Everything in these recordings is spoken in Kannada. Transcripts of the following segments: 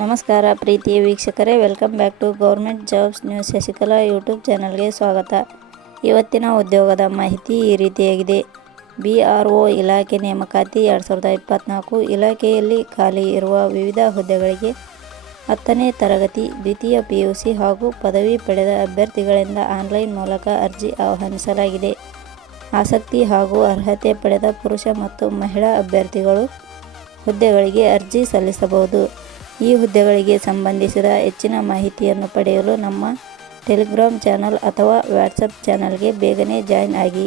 ನಮಸ್ಕಾರ ಪ್ರೀತಿಯ ವೀಕ್ಷಕರೇ welcome back to government jobs news Shashikala YouTube ಚಾನಲ್ಗೆ ಸ್ವಾಗತ. ಇವತ್ತಿನ ಉದ್ಯೋಗದ ಮಾಹಿತಿ ಈ ರೀತಿಯಾಗಿದೆ. ಬಿ ಆರ್ ಒ ಇಲಾಖೆ ನೇಮಕಾತಿ ಎರಡು ಸಾವಿರದ ಇಪ್ಪತ್ತ್ನಾಲ್ಕು ಇಲಾಖೆಯಲ್ಲಿ ಖಾಲಿ ಇರುವ ವಿವಿಧ ಹುದ್ದೆಗಳಿಗೆ ಹತ್ತನೇ ತರಗತಿ, ದ್ವಿತೀಯ ಪಿ ಯು ಸಿ ಹಾಗೂ ಪದವಿ ಪಡೆದ ಅಭ್ಯರ್ಥಿಗಳಿಂದ ಆನ್ಲೈನ್ ಮೂಲಕ ಅರ್ಜಿ ಆಹ್ವಾನಿಸಲಾಗಿದೆ. ಆಸಕ್ತಿ ಹಾಗೂ ಅರ್ಹತೆ ಪಡೆದ ಪುರುಷ ಮತ್ತು ಮಹಿಳಾ ಅಭ್ಯರ್ಥಿಗಳು ಹುದ್ದೆಗಳಿಗೆ ಅರ್ಜಿ ಸಲ್ಲಿಸಬಹುದು. ಈ ಹುದ್ದೆಗಳಿಗೆ ಸಂಬಂಧಿಸಿದ ಹೆಚ್ಚಿನ ಮಾಹಿತಿಯನ್ನು ಪಡೆಯಲು ನಮ್ಮ ಟೆಲಿಗ್ರಾಮ್ ಚಾನಲ್ ಅಥವಾ ವಾಟ್ಸಪ್ ಚಾನಲ್ಗೆ ಬೇಗನೆ ಜಾಯಿನ್ ಆಗಿ.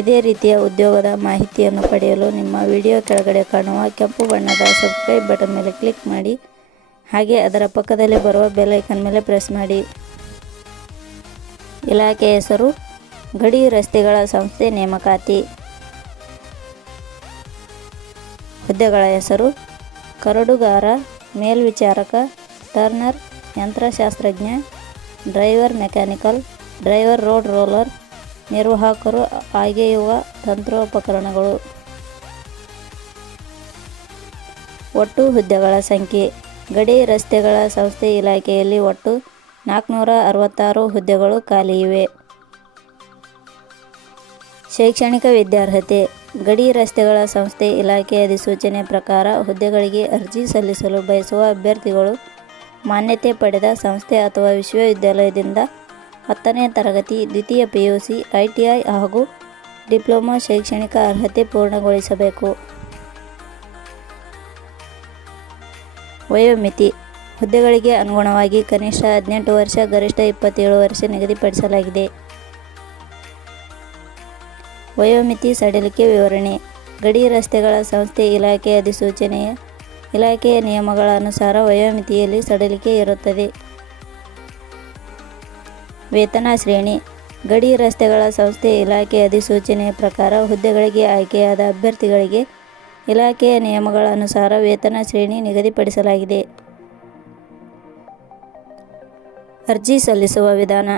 ಇದೇ ರೀತಿಯ ಉದ್ಯೋಗದ ಮಾಹಿತಿಯನ್ನು ಪಡೆಯಲು ನಿಮ್ಮ ವಿಡಿಯೋ ಕೆಳಗಡೆ ಕಾಣುವ ಕೆಂಪು ಬಣ್ಣದ ಸಬ್ಸ್ಕ್ರೈಬ್ ಬಟನ್ ಮೇಲೆ ಕ್ಲಿಕ್ ಮಾಡಿ. ಹಾಗೆ ಅದರ ಪಕ್ಕದಲ್ಲಿ ಬರುವ ಬೆಲೈಕನ್ ಮೇಲೆ ಪ್ರೆಸ್ ಮಾಡಿ. ಇಲಾಖೆ ಹೆಸರು ಗಡಿ ರಸ್ತೆಗಳ ಸಂಸ್ಥೆ ನೇಮಕಾತಿ. ಹುದ್ದೆಗಳ ಹೆಸರು ಕರಡುಗಾರ, ಮೇಲ್ವಿಚಾರಕ, turner, ಯಂತ್ರಶಾಸ್ತ್ರಜ್ಞ, driver mechanical, driver road roller, ನಿರ್ವಾಹಕರು ಅಗೆಯುವ ತಂತ್ರೋಪಕರಣಗಳು. ಒಟ್ಟು ಹುದ್ದೆಗಳ ಸಂಖ್ಯೆ. ಗಡಿ ರಸ್ತೆಗಳ ಸಂಸ್ಥೆ ಇಲಾಖೆಯಲ್ಲಿ ಒಟ್ಟು ನಾಲ್ಕುನೂರ ಅರವತ್ತಾರು ಹುದ್ದೆಗಳು ಖಾಲಿ ಇವೆ. ಶೈಕ್ಷಣಿಕ ವಿದ್ಯಾರ್ಹತೆ. ಗಡಿ ರಸ್ತೆಗಳ ಸಂಸ್ಥೆ ಇಲಾಖೆ ಅಧಿಸೂಚನೆ ಪ್ರಕಾರ ಹುದ್ದೆಗಳಿಗೆ ಅರ್ಜಿ ಸಲ್ಲಿಸಲು ಬಯಸುವ ಅಭ್ಯರ್ಥಿಗಳು ಮಾನ್ಯತೆ ಪಡೆದ ಸಂಸ್ಥೆ ಅಥವಾ ವಿಶ್ವವಿದ್ಯಾಲಯದಿಂದ ಹತ್ತನೇ ತರಗತಿ, ದ್ವಿತೀಯ P U C I T I ಹಾಗೂ ಡಿಪ್ಲೊಮಾ ಶೈಕ್ಷಣಿಕ ಅರ್ಹತೆ ಪೂರ್ಣಗೊಳಿಸಬೇಕು. ವಯೋಮಿತಿ ಹುದ್ದೆಗಳಿಗೆ ಅನುಗುಣವಾಗಿ ಕನಿಷ್ಠ ಹದಿನೆಂಟು ವರ್ಷ, ಗರಿಷ್ಠ ಇಪ್ಪತ್ತೇಳು ವರ್ಷ ನಿಗದಿಪಡಿಸಲಾಗಿದೆ. ವಯೋಮಿತಿ ಸಡಿಲಿಕೆ ವಿವರಣೆ. ಗಡಿ ರಸ್ತೆಗಳ ಸಂಸ್ಥೆ ಇಲಾಖೆ ಅಧಿಸೂಚನೆಯ ಇಲಾಖೆಯ ನಿಯಮಗಳ ಅನುಸಾರ ವಯೋಮಿತಿಯಲ್ಲಿ ಸಡಿಲಿಕೆ ಇರುತ್ತದೆ. ವೇತನ ಶ್ರೇಣಿ. ಗಡಿ ರಸ್ತೆಗಳ ಸಂಸ್ಥೆ ಇಲಾಖೆ ಅಧಿಸೂಚನೆಯ ಪ್ರಕಾರ ಹುದ್ದೆಗಳಿಗೆ ಆಯ್ಕೆಯಾದ ಅಭ್ಯರ್ಥಿಗಳಿಗೆ ಇಲಾಖೆಯ ನಿಯಮಗಳ ಅನುಸಾರ ವೇತನ ಶ್ರೇಣಿ ನಿಗದಿಪಡಿಸಲಾಗಿದೆ. ಅರ್ಜಿ ಸಲ್ಲಿಸುವ ವಿಧಾನ.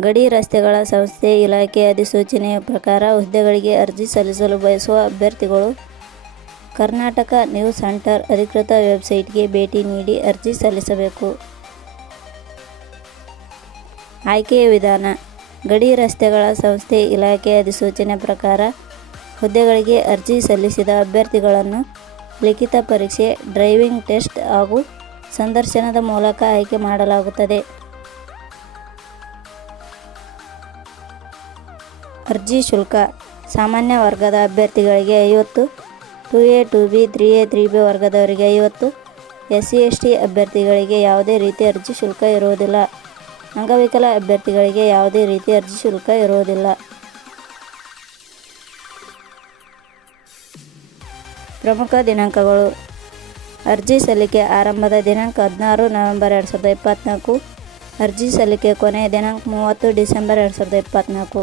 ಗಡಿ ರಸ್ತೆಗಳ ಸಂಸ್ಥೆ ಇಲಾಖೆ ಅಧಿಸೂಚನೆಯ ಪ್ರಕಾರ ಹುದ್ದೆಗಳಿಗೆ ಅರ್ಜಿ ಸಲ್ಲಿಸಲು ಬಯಸುವ ಅಭ್ಯರ್ಥಿಗಳು ಕರ್ನಾಟಕ ನ್ಯೂಸ್ ಸೆಂಟರ್ ಅಧಿಕೃತ ವೆಬ್ಸೈಟ್ಗೆ ಭೇಟಿ ನೀಡಿ ಅರ್ಜಿ ಸಲ್ಲಿಸಬೇಕು. ಆಯ್ಕೆಯ ವಿಧಾನ. ಗಡಿ ರಸ್ತೆಗಳ ಸಂಸ್ಥೆ ಇಲಾಖೆ ಅಧಿಸೂಚನೆ ಪ್ರಕಾರ ಹುದ್ದೆಗಳಿಗೆ ಅರ್ಜಿ ಸಲ್ಲಿಸಿದ ಅಭ್ಯರ್ಥಿಗಳನ್ನು ಲಿಖಿತ ಪರೀಕ್ಷೆ, ಡ್ರೈವಿಂಗ್ ಟೆಸ್ಟ್ ಹಾಗೂ ಸಂದರ್ಶನದ ಮೂಲಕ ಆಯ್ಕೆ ಮಾಡಲಾಗುತ್ತದೆ. ಅರ್ಜಿ ಶುಲ್ಕ. ಸಾಮಾನ್ಯ ವರ್ಗದ ಅಭ್ಯರ್ಥಿಗಳಿಗೆ ಐವತ್ತು two A two B three A three B ವರ್ಗದವರಿಗೆ ಐವತ್ತು. ಎಸ್ ಸಿ ಎಸ್ ಟಿ ಅಭ್ಯರ್ಥಿಗಳಿಗೆ ಯಾವುದೇ ರೀತಿ ಅರ್ಜಿ ಶುಲ್ಕ ಇರುವುದಿಲ್ಲ. ಅಂಗವಿಕಲ ಅಭ್ಯರ್ಥಿಗಳಿಗೆ ಯಾವುದೇ ರೀತಿ ಅರ್ಜಿ ಶುಲ್ಕ ಇರುವುದಿಲ್ಲ. ಪ್ರಮುಖ ದಿನಾಂಕಗಳು. ಅರ್ಜಿ ಸಲ್ಲಿಕೆ ಆರಂಭದ ದಿನಾಂಕ ಹದಿನಾರು ನವೆಂಬರ್ ಎರಡು ಸಾವಿರದ ಇಪ್ಪತ್ತ್ನಾಲ್ಕು ಅರ್ಜಿ ಸಲ್ಲಿಕೆ ಕೊನೆಯ ದಿನಾಂಕ ಮೂವತ್ತು ಡಿಸೆಂಬರ್ ಎರಡು ಸಾವಿರದ ಇಪ್ಪತ್ತ್ನಾಲ್ಕು